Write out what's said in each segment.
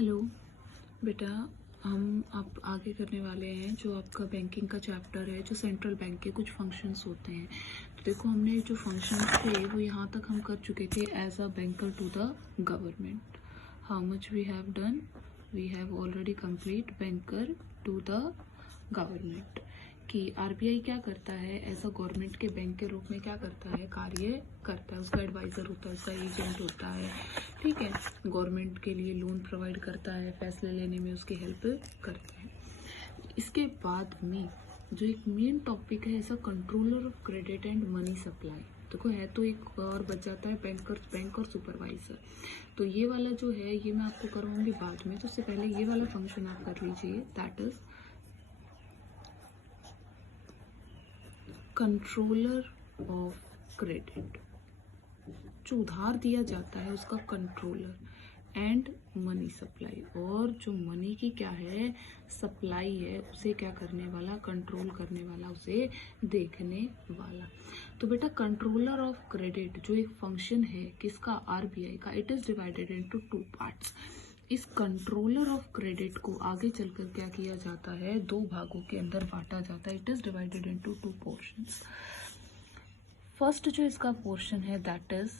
Hello बेटा, हम अब आगे करने वाले हैं जो आपका बैंकिंग का चैप्टर है, जो सेंट्रल बैंक के कुछ फंक्शंस होते हैं। तो देखो, हमने जो फंक्शंस थे वो यहाँ तक हम कर चुके थे as a banker to the government. How much we have done? We have already complete banker to the government कि आरबीआई क्या करता है, ऐसा गवर्नमेंट के बैंक के रूप में क्या करता है, कार्य करता है। उसका एडवाइजर होता है, उसका एजेंट होता है, ठीक है। गवर्नमेंट के लिए लोन प्रोवाइड करता है, फैसले लेने में उसकी हेल्प करता है। इसके बाद में जो एक मेन टॉपिक है ऐसा controller of credit and money supply. देखो, है तो एक और बच जाता है बैंक और सुपरवाइजर। तो ये वाला जो है ये मैं आपको करवाऊंगी बाद में। तो उससे पहले ये वाला फंक्शन आप कर लीजिए, that is controller of credit. जो उधार दिया जाता है उसका कंट्रोलर एंड मनी सप्लाई, और जो मनी की क्या है सप्लाई है उसे क्या करने वाला, कंट्रोल करने वाला, उसे देखने वाला। तो बेटा, कंट्रोलर ऑफ क्रेडिट जो एक फंक्शन है किसका, आरबीआई का, it is divided into two parts. इस कंट्रोलर ऑफ क्रेडिट को आगे चलकर क्या किया जाता है, दो भागों के अंदर बांटा जाता है। It is divided into two portions. First जो इसका पोर्शन है दैट इज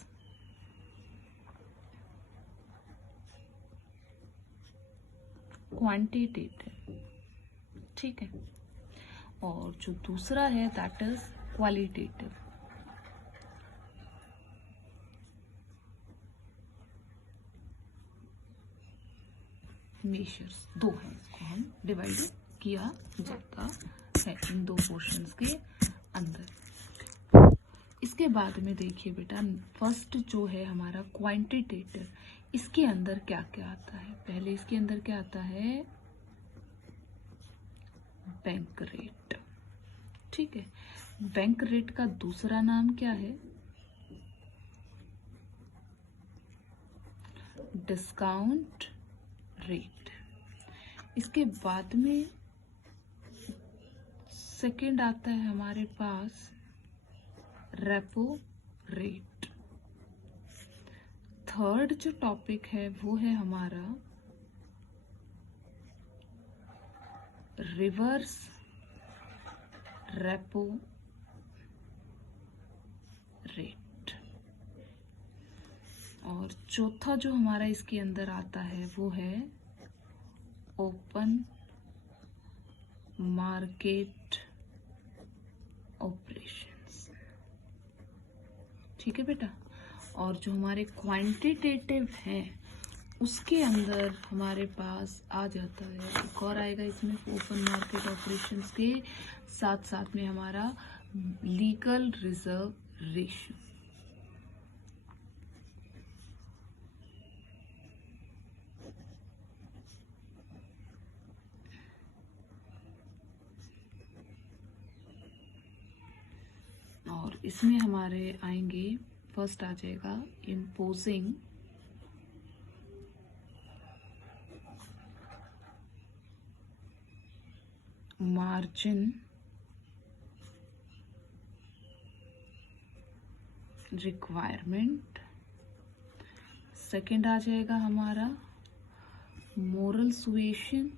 क्वांटिटेटिव, ठीक है, और जो दूसरा है दैट इज क्वालिटेटिव। मेजर्स दो हैं, इसको हम डिवाइड किया जाता है इन दो पोर्शंस के अंदर। इसके बाद में देखिए बेटा, फर्स्ट जो है हमारा क्वांटिटेटिव, इसके अंदर क्या क्या आता है। पहले इसके अंदर क्या आता है, बैंक रेट, ठीक है। बैंक रेट का दूसरा नाम क्या है, डिस्काउंट रेट। इसके बाद में सेकंड आता है हमारे पास रेपो रेट। थर्ड जो टॉपिक है वो है हमारा रिवर्स रेपो रेट। और चौथा जो हमारा इसके अंदर आता है वो है ओपन मार्केट ऑपरेशंस, ठीक है बेटा। और जो हमारे क्वांटिटेटिव हैं उसके अंदर हमारे पास आ जाता है, एक और आएगा इसमें, ओपन मार्केट ऑपरेशंस के साथ साथ में हमारा लीगल रिजर्व रेशियो। और इसमें हमारे आएंगे, फर्स्ट आ जाएगा इम्पोजिंग मार्जिन रिक्वायरमेंट। सेकंड आ जाएगा हमारा moral suasion,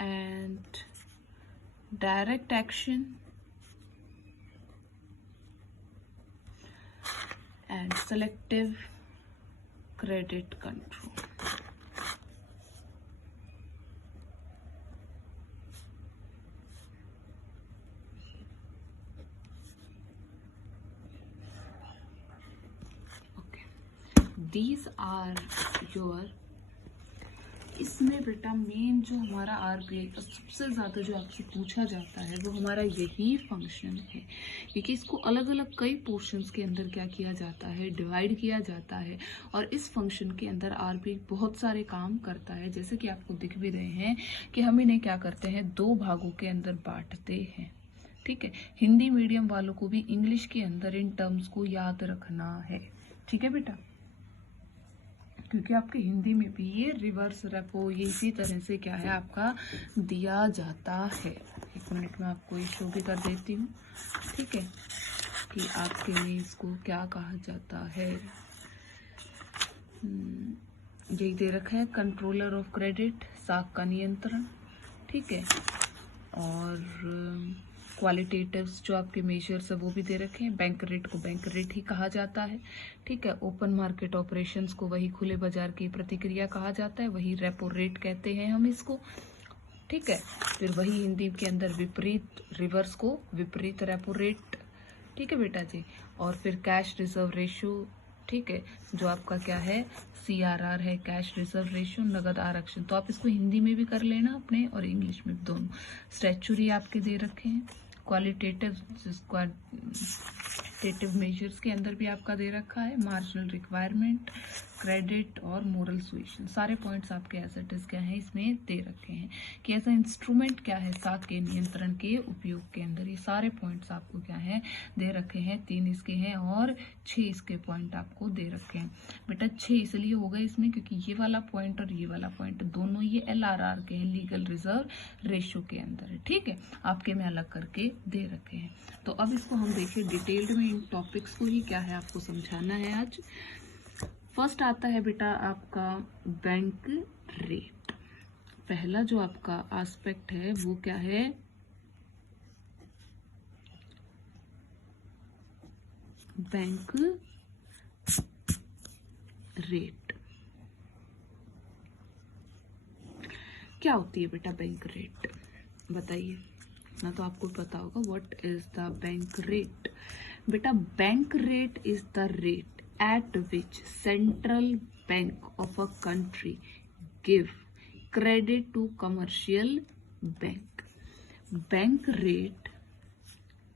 and direct action and selective credit control. These are your, इसमें बेटा मेन जो हमारा आरबीआई का सबसे ज़्यादा जो आपसे पूछा जाता है वो हमारा यही फंक्शन है, क्योंकि इसको अलग अलग कई पोर्शंस के अंदर क्या किया जाता है, डिवाइड किया जाता है। और इस फंक्शन के अंदर आरबीआई बहुत सारे काम करता है, जैसे कि आपको दिख भी रहे हैं कि हम इन्हें क्या करते हैं, दो भागों के अंदर बांटते हैं, ठीक है। हिंदी मीडियम वालों को भी इंग्लिश के अंदर इन टर्म्स को याद रखना है, ठीक है बेटा, क्योंकि आपके हिंदी में भी ये रिवर्स रेपो ये इसी तरह से क्या है आपका दिया जाता है। एक मिनट में आपको ये शो भी कर देती हूँ, ठीक है। कि आपके में इसको क्या कहा जाता है। यही दे रखा है, कंट्रोलर ऑफ क्रेडिट, साख का नियंत्रण, ठीक है। और क्वालिटेटिव्स जो आपके मेजर्स है वो भी दे रखे हैं। बैंक रेट को बैंक रेट ही कहा जाता है, ठीक है। ओपन मार्केट ऑपरेशंस को वही खुले बाजार की प्रतिक्रिया कहा जाता है, वही रेपो रेट कहते हैं हम इसको, ठीक है। फिर वही हिंदी के अंदर विपरीत रिवर्स को विपरीत रेपो रेट, ठीक है बेटा जी। और फिर कैश रिजर्व रेशियो, ठीक है, जो आपका क्या है CRR है, कैश रिजर्व रेशियो, नगद आरक्षण। तो आप इसको हिंदी में भी कर लेना अपने और इंग्लिश में दोनों। स्टैचुरी आपके दे रखे हैं, क्वालिटेटिव मेजर्स के अंदर भी आपका दे रखा है, मार्जिनल रिक्वायरमेंट, क्रेडिट और मोरल सुएशन। सारे पॉइंट्स आपके एज इट इज क्या है इसमें दे रखे हैं कि एज अ इंस्ट्रूमेंट क्या है साख के नियंत्रण के उपयोग के अंदर। ये सारे पॉइंट्स आपको क्या है दे रखे हैं, 3 इसके हैं और 6 इसके पॉइंट आपको दे रखे हैं। बेटा 6 इसलिए हो गए इसमें क्योंकि ये वाला पॉइंट और ये वाला पॉइंट दोनों ये LRR के हैं, लीगल रिजर्व रेशियो के अंदर है, ठीक है। आपके में अलग करके दे रखे हैं। तो अब इसको हम देखिए डिटेल्ड में, इन टॉपिक्स को ही क्या है आपको समझाना है आज। फर्स्ट आता है बेटा आपका बैंक रेट। पहला जो आपका एस्पेक्ट है वो क्या है, बैंक रेट। क्या होती है बेटा बैंक रेट, बताइए ना। तो आपको पता होगा what is the bank rate. बेटा bank rate is the rate at which central bank of a country give credit to commercial bank. Bank rate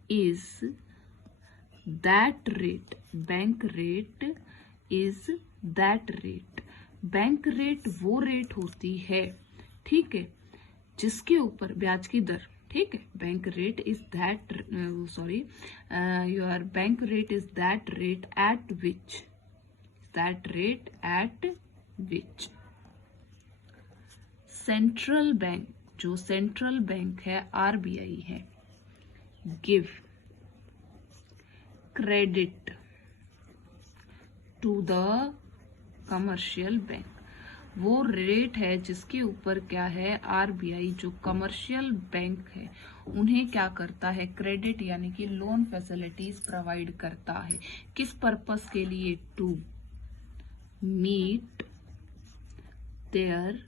is that rate. Bank rate is that rate. Bank rate वो rate होती है, ठीक है, जिसके ऊपर ब्याज की दर, ठीक है। Bank rate is that your bank rate is that rate at which central bank, जो सेंट्रल बैंक है RBI है, give credit to the commercial bank. वो रेट है जिसके ऊपर क्या है RBI जो कमर्शियल बैंक है उन्हें क्या करता है, क्रेडिट यानी कि लोन फैसिलिटीज प्रोवाइड करता है। किस पर्पस के लिए, to meet their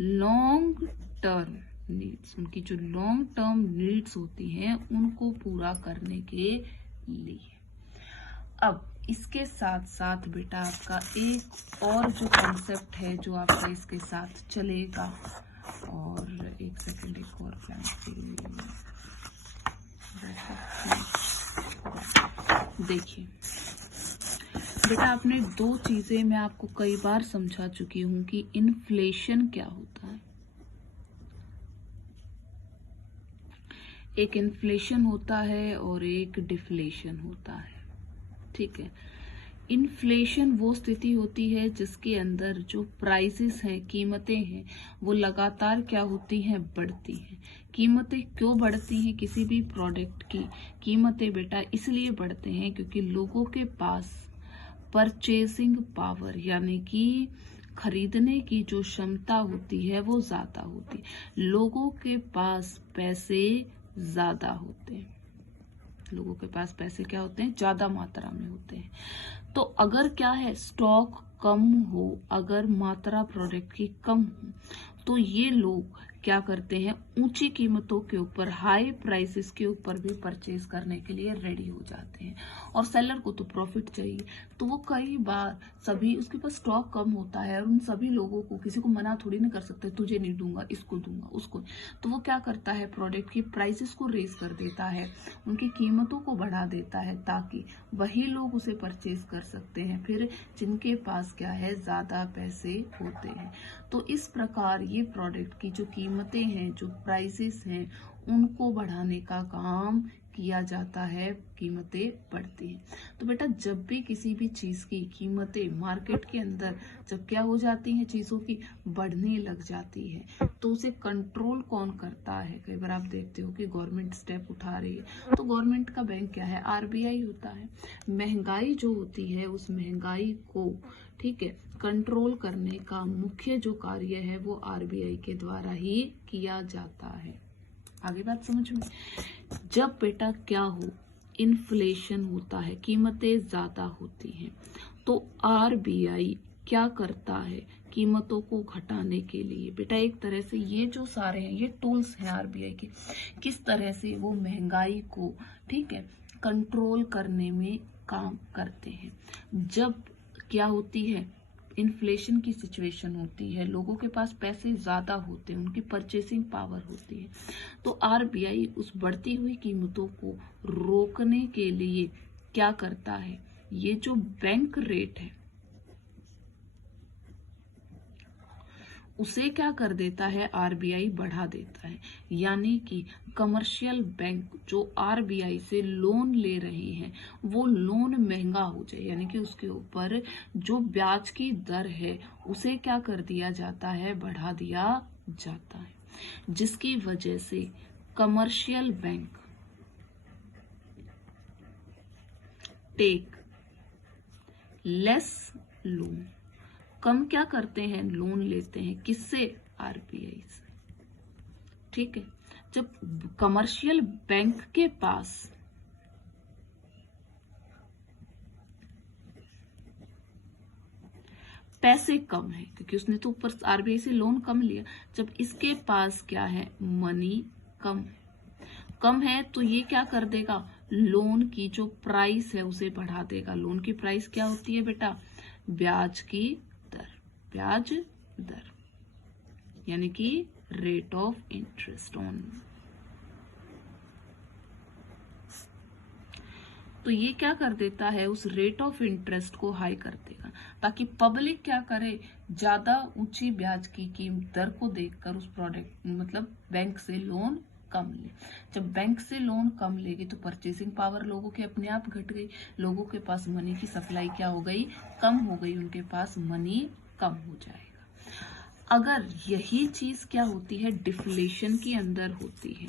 long term needs. उनकी जो लॉन्ग टर्म नीड्स होती हैं उनको पूरा करने के लिए। अब इसके साथ साथ बेटा आपका एक और जो कॉन्सेप्ट है जो आपका इसके साथ चलेगा, और एक सेकंड एक और देखिए बेटा, आपने 2 चीजें मैं आपको कई बार समझा चुकी हूं कि इन्फ्लेशन क्या होता है। एक इन्फ्लेशन होता है और एक डिफ्लेशन होता है, ठीक है। इन्फ्लेशन वो स्थिति होती है जिसके अंदर जो प्राइसेस हैं, कीमतें हैं, वो लगातार क्या होती हैं, बढ़ती हैं। कीमतें क्यों बढ़ती हैं, किसी भी प्रोडक्ट की कीमतें बेटा इसलिए बढ़ते हैं क्योंकि लोगों के पास परचेसिंग पावर यानी कि खरीदने की जो क्षमता होती है वो ज्यादा होती है। लोगों के पास पैसे ज्यादा होते हैं, लोगों के पास पैसे क्या होते हैं, ज्यादा मात्रा में होते हैं। तो अगर क्या है, स्टॉक कम हो, अगर मात्रा प्रोडक्ट की कम हो, तो ये लोग क्या करते हैं, ऊंची कीमतों के ऊपर, हाई प्राइसेस के ऊपर भी परचेज करने के लिए रेडी हो जाते हैं। और सेलर को तो प्रॉफिट चाहिए, तो वो कई बार सभी, उसके पास स्टॉक कम होता है और उन सभी लोगों को, किसी को मना थोड़ी नहीं कर सकते, तुझे नहीं दूंगा, इसको दूंगा, उसको। तो वो क्या करता है, प्रोडक्ट की प्राइसेस को रेज कर देता है, उनकी कीमतों को बढ़ा देता है ताकि वही लोग उसे परचेज कर सकते हैं, फिर जिनके पास क्या है, ज्यादा पैसे होते हैं। तो इस प्रकार ये प्रोडक्ट की जो कीमतें हैं, जो प्राइसेस हैं, उनको बढ़ाने का काम किया जाता है, कीमतें बढ़ती हैं। तो बेटा जब भी किसी भी चीज की कीमतें मार्केट के अंदर जब क्या हो जाती हैं, चीजों की बढ़ने लग जाती है, तो उसे कंट्रोल कौन करता है? कई बार आप देखते हो कि गवर्नमेंट स्टेप उठा रही है, तो गवर्नमेंट का बैंक क्या है? आरबीआई होता है। महंगाई जो होती है उस महंगाई को, ठीक है, कंट्रोल करने का मुख्य जो कार्य है वो आरबीआई के द्वारा ही किया जाता है। आगे बात समझ में? जब बेटा क्या हो, इन्फ्लेशन होता है, कीमतें ज्यादा होती हैं, तो आरबीआई क्या करता है? कीमतों को घटाने के लिए बेटा एक तरह से ये जो सारे हैं ये टूल्स हैं आरबीआई के, किस तरह से वो महंगाई को, ठीक है, कंट्रोल करने में काम करते हैं। जब क्या होती है, इन्फ्लेशन की सिचुएशन होती है, लोगों के पास पैसे ज्यादा होते हैं, उनकी परचेसिंग पावर होती है, तो आरबीआई उस बढ़ती हुई कीमतों को रोकने के लिए क्या करता है? ये जो बैंक रेट है उसे क्या कर देता है? आरबीआई बढ़ा देता है। यानी कि कमर्शियल बैंक जो आरबीआई से लोन ले रहे हैं वो लोन महंगा हो जाए, यानी कि उसके ऊपर जो ब्याज की दर है उसे क्या कर दिया जाता है? बढ़ा दिया जाता है, जिसकी वजह से commercial bank take less loan, कम क्या करते हैं? लोन लेते हैं। किससे? आरबीआई से। ठीक है, जब कमर्शियल बैंक के पास पैसे कम है, क्योंकि उसने तो ऊपर आरबीआई से लोन कम लिया, जब इसके पास क्या है? मनी कम है, तो ये क्या कर देगा? लोन की जो प्राइस है उसे बढ़ा देगा। लोन की प्राइस क्या होती है बेटा? ब्याज की दर, ब्याज दर यानी कि रेट ऑफ इंटरेस्ट ऑन। तो ये क्या कर देता है? उस रेट ऑफ इंटरेस्ट को हाई कर देगा, ताकि पब्लिक क्या करे? ज्यादा ऊंची ब्याज की दर को देखकर उस प्रोडक्ट मतलब बैंक से लोन कम ले। जब बैंक से लोन कम लेगी तो परचेसिंग पावर लोगों की अपने आप घट गई, लोगों के पास मनी की सप्लाई क्या हो गई? कम हो गई, उनके पास मनी कम हो जाएगा। अगर यही चीज क्या होती है? डिफ्लेशन के अंदर होती है,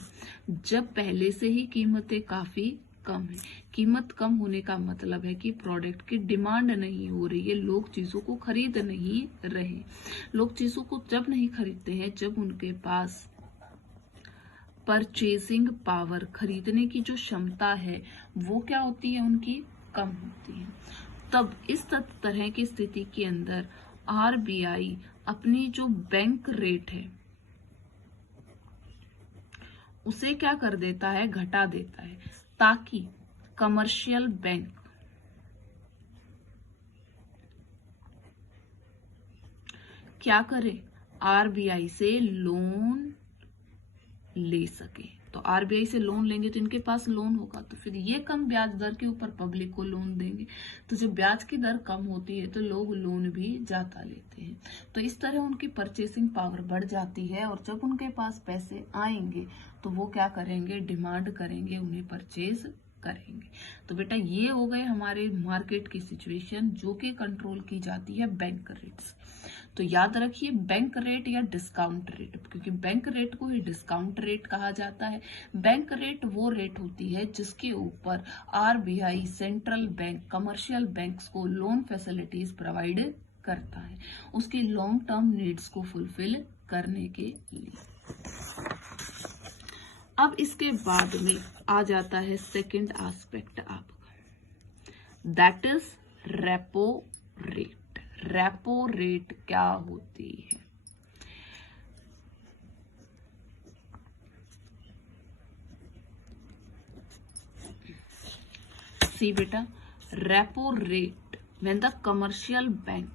जब पहले से ही कीमतें काफी कम है। कीमत कम होने का मतलब है कि प्रोडक्ट की डिमांड नहीं हो रही है, लोग चीजों को खरीद नहीं रहे। लोग चीजों को जब नहीं खरीदते हैं जब उनके पास परचेसिंग पावर, खरीदने की जो क्षमता है वो क्या होती है? उनकी कम होती है। तब इस तरह की स्थिति के अंदर आरबीआई अपनी जो बैंक रेट है उसे क्या कर देता है? घटा देता है, ताकि कमर्शियल बैंक क्या करे? आरबीआई से लोन ले सके। तो आरबीआई से लोन लेंगे तो इनके पास लोन होगा, तो फिर ये कम ब्याज दर के ऊपर पब्लिक को लोन देंगे। तो जब ब्याज की दर कम होती है तो लोग लोन भी ज्यादा लेते हैं, तो इस तरह उनकी परचेसिंग पावर बढ़ जाती है, और जब उनके पास पैसे आएंगे तो वो क्या करेंगे? डिमांड करेंगे, उन्हें परचेज करेंगे। तो बेटा ये हो गए हमारे मार्केट की सिचुएशन जो कि कंट्रोल की जाती है बैंक रेट्स। तो याद रखिए बैंक रेट या डिस्काउंट रेट, क्योंकि बैंक रेट को ही डिस्काउंट रेट कहा जाता है। बैंक रेट वो रेट होती है जिसके ऊपर RBI central bank commercial banks को लोन फैसिलिटीज प्रोवाइड करता है, उसकी लॉन्ग टर्म नीड्स को फुलफिल करने के लिए। अब इसके बाद में आ जाता है सेकंड एस्पेक्ट आपका, that is repo rate. Repo rate क्या होती है? सी बेटा, repo rate when the commercial bank,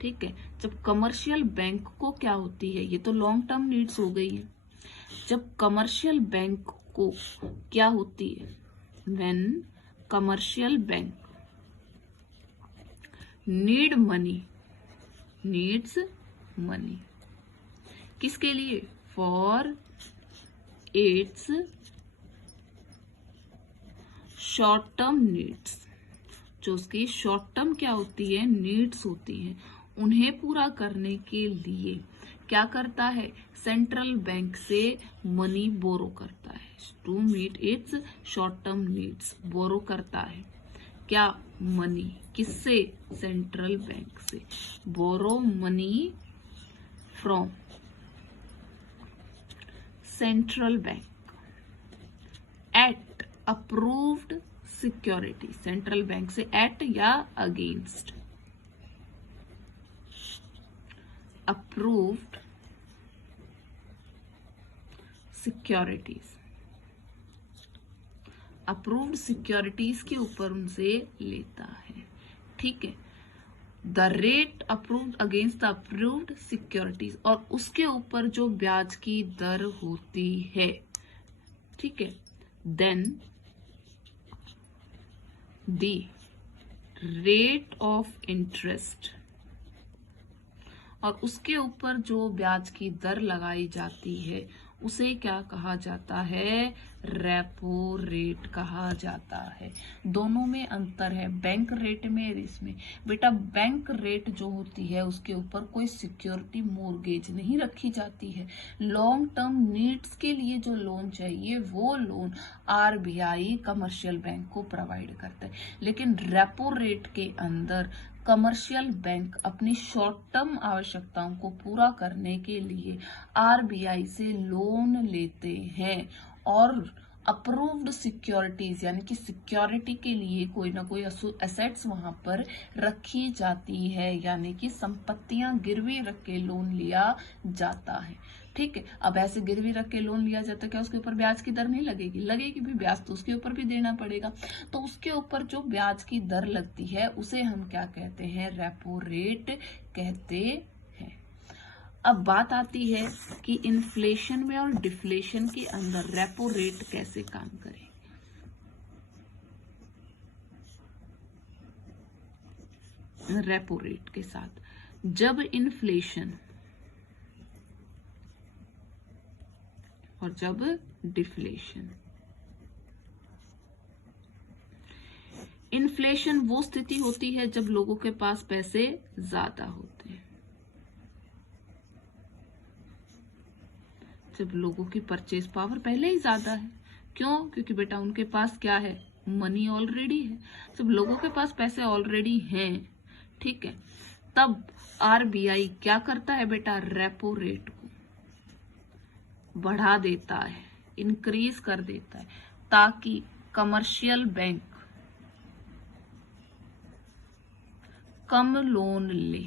ठीक है, जब कमर्शियल बैंक को क्या होती है? ये तो लॉन्ग टर्म नीड्स हो गई है। जब कमर्शियल बैंक को क्या होती है? When commercial bank need money, needs money, किसके लिए? For its short term needs, जो उसकी शॉर्ट टर्म क्या होती है, नीड्स होती हैं, उन्हें पूरा करने के लिए क्या करता है, सेंट्रल बैंक से मनी बोरो करता है। To meet its short term needs, borrow करता है क्या, मनी, किससे, सेंट्रल बैंक से। Borrow money from central bank at approved security, central bank से एट या against approved securities, approved securities के ऊपर उनसे लेता है। ठीक है, the rate approved against the approved securities, और उसके ऊपर जो ब्याज की दर होती है, ठीक है, then the rate of interest, और उसके ऊपर जो ब्याज की दर लगाई जाती है उसे क्या कहा जाता है, रेपो रेट कहा जाता है। दोनों में अंतर है, बैंक रेट में और इसमें। बेटा बैंक रेट जो होती है उसके ऊपर कोई सिक्योरिटी मोर्गेज नहीं रखी जाती है। लॉन्ग टर्म नीड्स के लिए जो लोन चाहिए वो लोन आरबीआई कमर्शियल बैंक को प्रोवाइड करता है, लेकिन रेपो रेट के अंदर कमर्शियल बैंक अपनी शॉर्ट टर्म आवश्यकताओं को पूरा करने के लिए आरबीआई से लोन लेते हैं, और अप्रूव्ड सिक्योरिटीज यानी कि सिक्योरिटी के लिए कोई ना कोई एसेट्स वहां पर रखी जाती है, यानी कि संपत्तियां गिरवी रख के लोन लिया जाता है। ठीक है, अब ऐसे गिरवी रख के लोन लिया जाता है, क्या उसके ऊपर ब्याज की दर नहीं लगेगी, लगेगी भी, ब्याज तो उसके ऊपर भी देना पड़ेगा। तो उसके ऊपर जो ब्याज की दर लगती है उसे हम क्या कहते हैं, रेपो रेट कहते हैं। अब बात आती है कि इन्फ्लेशन में और डिफ्लेशन के अंदर रेपो रेट कैसे काम करे। रेपो रेट के साथ जब इन्फ्लेशन और जब डिफ्लेशन, इन्फ्लेशन वो स्थिति होती है जब लोगों के पास पैसे ज्यादा होते हैं, जब लोगों की परचेज पावर पहले ही ज्यादा है। क्यों? क्योंकि बेटा उनके पास क्या है, मनी ऑलरेडी है। जब लोगों के पास पैसे ऑलरेडी हैं, ठीक है, तब आरबीआई क्या करता है बेटा, रेपो रेट को बढ़ा देता है, इंक्रीज कर देता है, ताकि कमर्शियल बैंक कम लोन ले,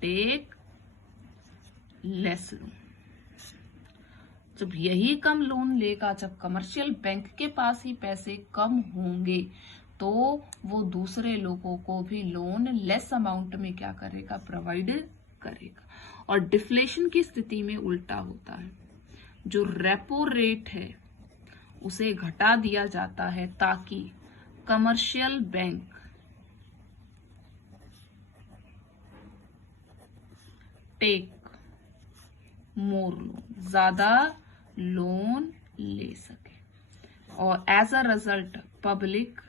टेक लेस लोन। जब यही कम लोन लेगा, जब कमर्शियल बैंक के पास ही पैसे कम होंगे, तो वो दूसरे लोगों को भी लोन लेस अमाउंट में क्या करेगा, प्रोवाइड करेगा। और डिफ्लेशन की स्थिति में उल्टा होता है, जो रेपो रेट है उसे घटा दिया जाता है ताकि commercial bank take more loan, ज्यादा लोन ले सके, और एज अ रिजल्ट पब्लिक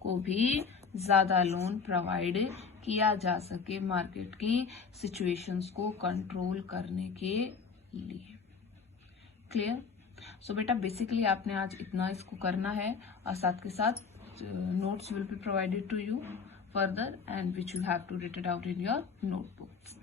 को भी ज्यादा लोन प्रोवाइड किया जा सके मार्केट की सिचुएशंस को कंट्रोल करने के लिए। क्लियर? सो बेटा बेसिकली आपने आज इतना इसको करना है, और साथ के साथ notes will be provided to you further and which you have to write it out in your notebooks.